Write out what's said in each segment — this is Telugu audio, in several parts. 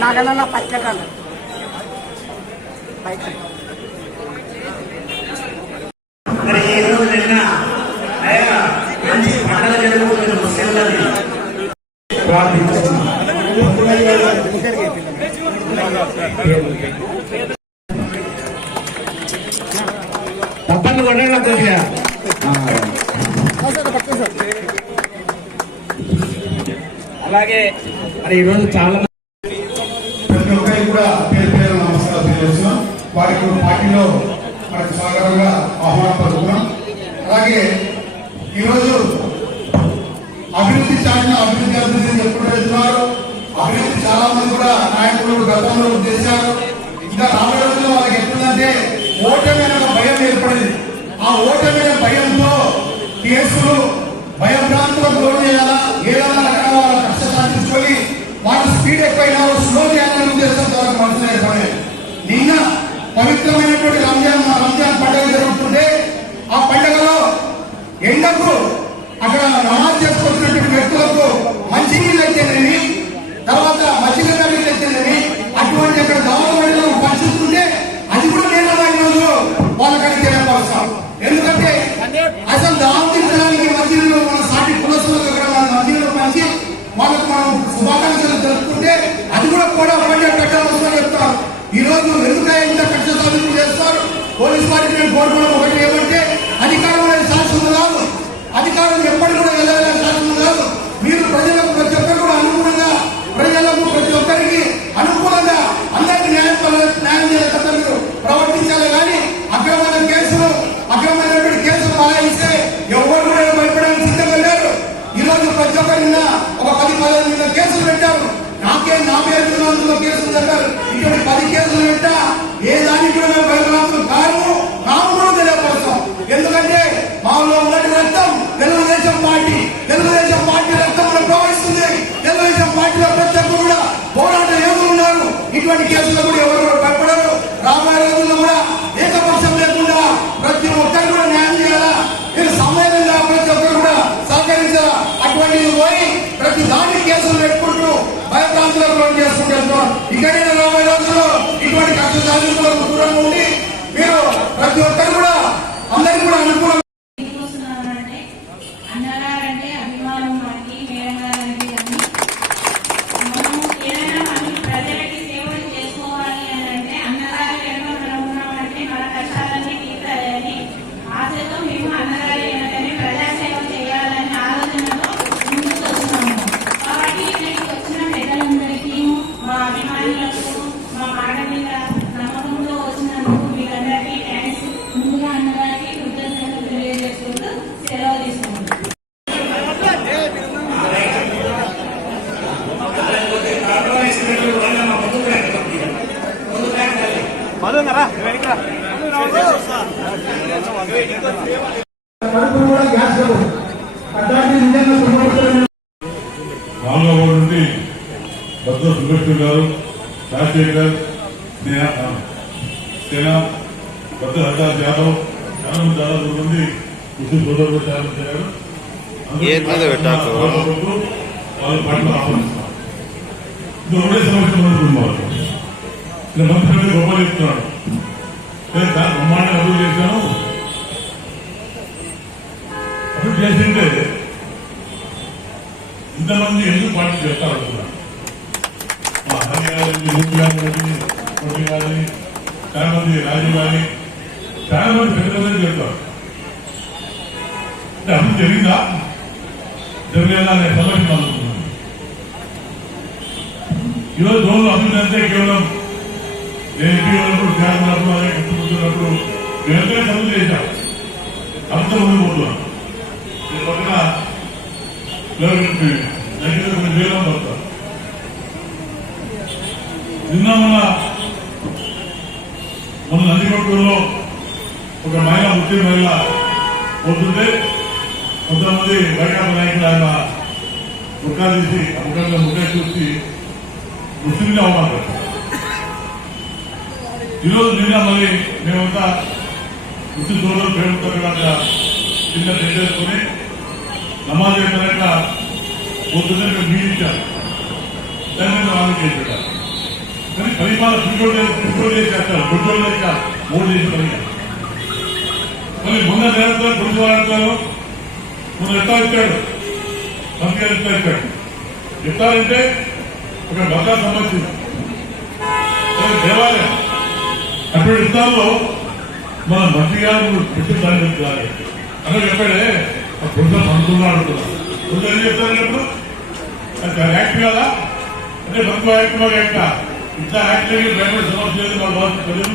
నాకన్నా పచ్చకండి పైకి మరి ఈ రోజు నిన్న మంచి పండుగ జరుగుతున్న ముస్లింలని ప్రార్థిస్తున్నాం. తప్పని కొట్టడం కొద్దిగా అలాగే మరి ఈరోజు చాలా ప్రతి ఒక్కరికి కూడా పేరు పేరు నమస్కారం తెలియజేస్తున్నాం. వారికి పార్టీలో మనకు స్వాగతంగా ఆహ్వానం పలుకుతున్నాం. అలాగే ఈరోజు అభివృద్ధి చాటిన అభివృద్ధి అభివృద్ధి ఎప్పుడు వెళ్తున్నారు. అభివృద్ధి చాలా మంది కూడా నాయకులు గతంలో చేశారు. ఇంకా రాబోయే రోజుల్లో వాళ్ళకి ఎట్లుందంటే ఓటమి అనే భయం ఏర్పడింది. ఆ ఓటమి అనే భయంతో కేసులు భయభ్రాంతులకు లోన్ చేయాలా ఏదైనా రకంగా వాళ్ళ కష్ట సాధించుకొని వాళ్ళ స్పీడ్ ఎక్కువైనా స్లో చేయాలనే ఉద్దేశంతో మనసులో ఏర్పడలేదు. నిన్న పవిత్రమైనటువంటి రంజాన్ పండుగ జరుగుతుంటే ఆ పండుగలో ఎండకు అక్కడ నమాజ్ చేసుకొచ్చినటువంటి వ్యక్తులకు మంచినీళ్ళు అయితేనేమి తర్వాత మజ్జిగ నీళ్ళు అయితేనేమి అటువంటి అక్కడ గవర్నమెంట్ పంచుతుంటే అది కూడా నేను రోజు వాళ్ళకని తెలియపరుస్తాం. ఎందుకంటే అసలు దావతించడానికి మంచినీళ్ళు మన సాటి కులస్తులకు అక్కడ మన మంచినీళ్ళు పంచి వాళ్ళకు మనం శుభాకాంక్షలు జరుపుకుంటే అది కూడా పండుగ కట్టాల్సిందని చెప్తారు. ఈ రోజు ఎందుకంటే ఇంత కష్ట సాధింపు చేస్తారు. పోలీస్ పార్టీ కోరుకోవడం ఒకటి ఏమంటే అధికారం అనేది శాసనం కాదు. అధికారం ఎప్పటి కూడా వెళ్ళాలనే శాసనం కాదు. మీరు ప్రజలకు ప్రతి ఒక్కరు కూడా అనుగుణంగా ప్రజలకు ప్రతి ఒక్కరికి అనుకూలంగా అందరికీ న్యాయం చేయాలి మీరు ప్రవర్తించాలి. కానీ అక్రమైన కేసులు అక్రమైనటువంటి కేసులు బలాయిస్తే ఎవరు కూడా భయపడడానికి సిద్ధంగా లేరు. ఈ రోజు ప్రతి ఒక్కరి ఒక 10-15 కేసులు పెట్టారు. నా పేరు అందులో కేసులు పెట్టారు. ఇటువంటి 10 కేసులు పెట్టా ఏ దానికి కూడా మేము భయపడాల్సిన కారణం నాకు కూడా తెలియపరుస్తాం. ఎందుకంటే మాలో ఉన్నటి రక్తం తెలుగుదేశం పార్టీ రక్తంలో ప్రవహిస్తుంది. తెలుగుదేశం పార్టీలో ప్రతి ఒక్కరు కూడా పోరాట యోగులు ఉన్నారు. ఇటువంటి కేసులు కూడా ఎవరు కూడా భయపడరు. రాబోయే రోజుల్లో కూడా ఏకపక్షం లేకుండా ప్రతి ఒక్కరు కూడా న్యాయం చేయాలా. మీరు సమ్మేళనంగా ప్రతి ఒక్కరు కూడా సహకరించాలా. అటువంటిది పోయి ప్రతి దానికి కేసులు పెట్టుకుంటూ భయప్రాంతాలకు లోన్ చేసుకుంటున్నాం. ఇక్కడైనా రాబోయే రోజుల్లో ఇటువంటి కష్ట సాధింపులకు దూరంగా ఉండి మీరు ప్రతి ఒక్కరు కూడా అందరికీ కూడా అనుకూలం రామరావు నుండి భద్ర సుభేష్ గారు, రాజశేఖర్, సేనా, భద్ర హర్దాస్ యాదవ్ చాలా మంది కృషి సోదరులు చేశారు. వాళ్ళ పాటలు ఆహ్వానిస్తున్నారు. ఇది ఒకటే సమస్య కుటుంబాలు మంత్రి గొప్ప చెప్తున్నాడు. బ్రహ్మాండ అభివృద్ధి చేశాను. అభివృద్ధి చేసింటే ఇంతమంది ఎందుకు పార్టీ చేస్తారంటున్నారు. మా హరి గారి మూర్తి గారి చాలా మంది రాజు గారి చాలా మంది పెద్ద మంది చెప్తారు. అంటే అభివృద్ధి జరిగిందా జరగలేదా అనే సమస్య అనుకుంటున్నాను. ఈరోజు రోజు అభివృద్ధి అంటే కేవలం నేను ఎంపీ ఉన్నప్పుడు ఫ్యాన్ ఉన్నప్పుడు అదే గుర్తుకుంటున్నప్పుడు మేమే అభివృద్ధి చేశాం. అంత ముందు పోతున్నాం. నేను పక్కన వేలం పడతారు. నిన్న మన నందికొట్టూరులో ఒక మహిళ ముస్లిం మహిళ పోతుంటే కొంతమంది వైకాపా నాయకులు ఆయన ముఖా తీసి ఆ ముఖంగా చూసి ముస్లింలు అవమానపడతారు. ఈరోజు నిన్న మళ్ళీ మేమంతా ముస్లిం సోదరులు పేరుతో చిన్న చేసుకుని నమాజ్ అయిపోయాక పొద్దున్నే మేము మీటించారు. దాని మీద వాళ్ళు కేసు పెట్టారు. కానీ పరిపాలన ఫిల్టోల్ చేసేస్తారు ఫిల్టోల్ లేక 3 చేసి పని మరి మొన్న నేరస్తారు పురుషులు ఆడతారు మొన్న ఎట్లా ఇచ్చాడు మంత్రి ఎట్లా ఇచ్చాడు చెప్తారంటే ఒక భద్రత సమస్య దేవాలయం అప్పుడు ఇస్తాల్లో మన మంత్రి గారు పెట్టిన దాన్ని చెప్తారు అలా చెప్పాడే ఆ పురుషులు మనసులో ఆడుతున్నారు పురుషులు ఏం చెప్తారు యాక్ట్ కదా అంటే మనకు యాక్ట్ మాకు యాక్ట్ ఇట్లా యాక్ట్ డ్రైవర్ సమస్య లేదు వాళ్ళ బాధ్యత తెలియదు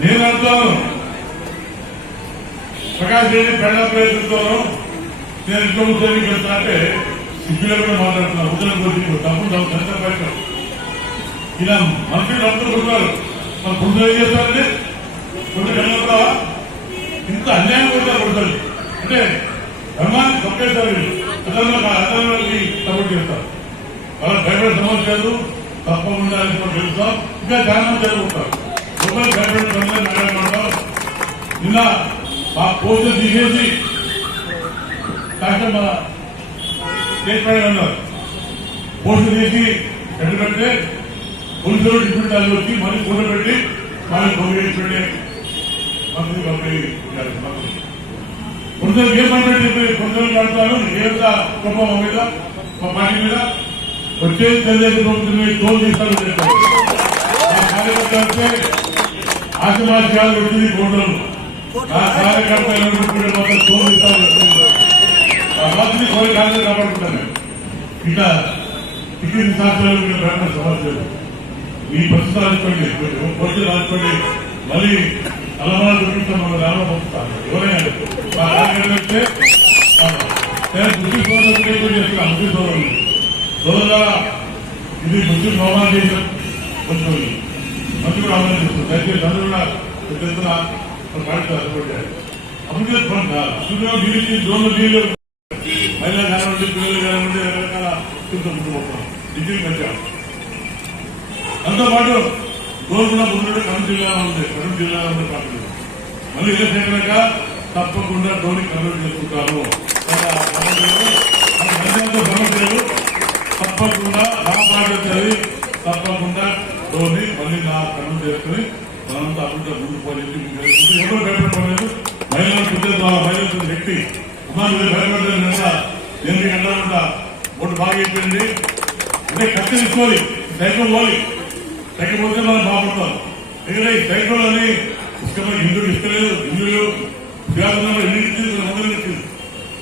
నేను అంటాను ప్రకాష్ రెడ్డి పెళ్ళ ప్రయత్నిస్తాను నేను ఇంట్లో ఉద్యోగం వెళ్తా అంటే సిగ్గులో కూడా మాట్లాడుతున్నాను ఉద్యోగం గురించి తప్పుడు సెంటర్ పెట్టాం ఇలా మంత్రులు అందరూ కొడుతున్నారు మన పురుషులు ఏం చేస్తారంటే కొన్ని కూడా ఇంత అన్యాయం కూడా కొడతారు అంటే ధర్మాన్ని తప్పేస్తారు అతనికి సపోర్ట్ చేస్తారు వాళ్ళ భయపడే సమస్య లేదు తప్పకుండా తెలుస్తాం ఇంకా చాలా మంది జరుగుతారు లోపల భయపడే నారాయణ నిన్న ఆ పోస్టర్ తీసేసి డాక్టర్ మన స్టేట్ అన్నారు పోస్టర్ తీసి ఎందుకంటే పోలీసులు డిప్యూటీ వాళ్ళు వచ్చి మళ్ళీ ఫోటో పెట్టి మళ్ళీ పంపిణీ పెట్టి మంత్రి పంపిణీ కొంచెం ఏం పంపిణీ చెప్పి కొంచెం కడతాను ఏమిటా గొప్ప మా మీద మా పార్టీ మీద వచ్చేది తెలుగు ప్రభుత్వం తోలు తీస్తాను చెప్పారు కార్యకర్త అంటే ఆశమాశాలు వచ్చింది ఫోటోలు నా కార్యకర్త మొత్తం తోలు తీస్తాను ఆ రాత్రి కోరి కార్యక్రమం కాపాడుకుంటాను ఇంకా టికెట్ శాస్త్రాలు బ్రాహ్మణ సమస్యలు ఈ పరిస్థితి రాసుకోండి పరిస్థితి రాసుకోండి మళ్ళీ అలవాటు చూపిస్తాం మన రామ పంపుతాను ఎవరైనా మా కార్యకర్తే ముస్లిం సోదరులు చేస్తున్నాం ముస్లిం సోదరులు సోదరుల ఇది ముస్లిం హోమాలు చేసిన కొంచెం మంచి కూడా ఆహ్వానం చేస్తుంది దయచేసి అందరూ కూడా తెలుస్తున్న పాటిస్తారు అప్పుడు నీళ్ళు జోన్లు నీళ్లు మహిళలు కానివ్వండి పిల్లలు కానివ్వండి రకరకాల ముందుకుంటున్నాం డిగ్రీ పెంచాం దాంతోపాటు గోల్కొండ ముందు కర్నూలు జిల్లాలో ఉంది కర్నూలు జిల్లాలో ఉండే పార్టీ మళ్ళీ ఇలా సేకరక తప్పకుండా ధోని కన్వర్ట్ చేసుకుంటాను సమస్యలు తప్పకుండా నా బాధ్యత తప్పకుండా ధోని మళ్ళీ నా కన్వర్ట్ చేసుకుని మనంతా అభివృద్ధి ముందు పోయింది ఎవరు భయపడలేదు మహిళలు మహిళలు వ్యక్తి ఉమాదేవి భయపడలేదు దేనికి అంటారంట ఓటు బాగా అయిపోయింది అంటే ఖర్చు తీసుకోవాలి సైకిల్ పోవాలి సైకిల్ పోతే మనం బాగుపడతాం ఎందుకంటే ఈ సైకిల్ అని ఇష్టమైన హిందువులు ఇష్టలేదు హిందువులు వ్యాపారంలో ఎన్ని ఇచ్చింది మొదలు ఇచ్చింది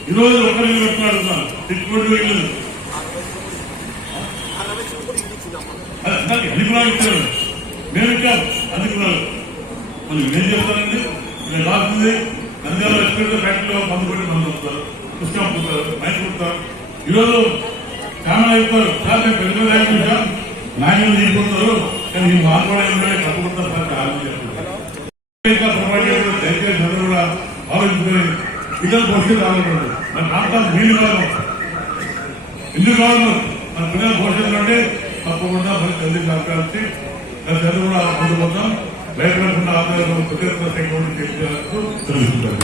ఈ రోజు ఒకరి పెట్టుకున్నాడు తిట్టుకుంటూ ఇల్లు అన్ని కులాలు ఇచ్చారు మేము ఇచ్చాం అన్ని కులాలు మళ్ళీ ఏం చేస్తారండి నేను రాస్తుంది నంద్యాల ఎక్స్ప్రెస్ ఫ్యాక్టరీలో మందు కొట్టి మంది వస్తారు పుస్తకం పుడతారు మైక్ పుడతారు ఈరోజు చాలా చెప్తారు సార్ నేను పెద్ద పెద్ద నాయకులు తీసుకుంటారు కానీ ఈ మార్పుడే తప్పకుండా దయచేసి అందరూ కూడా ఆలోచించుకుని పిల్లలు భవిష్యత్తు రావాలంటారు మన ప్రాంతాలు నీళ్లు కావాలి ఎందుకు కావాలి మన పిల్లల భవిష్యత్తు అంటే తప్పకుండా మరి తల్లి సహకరించి చదువు కూడా ముందు పోతాం భయపడకుండా ఆదాయం ప్రతి ఒక్క తెలుసుకుంటారు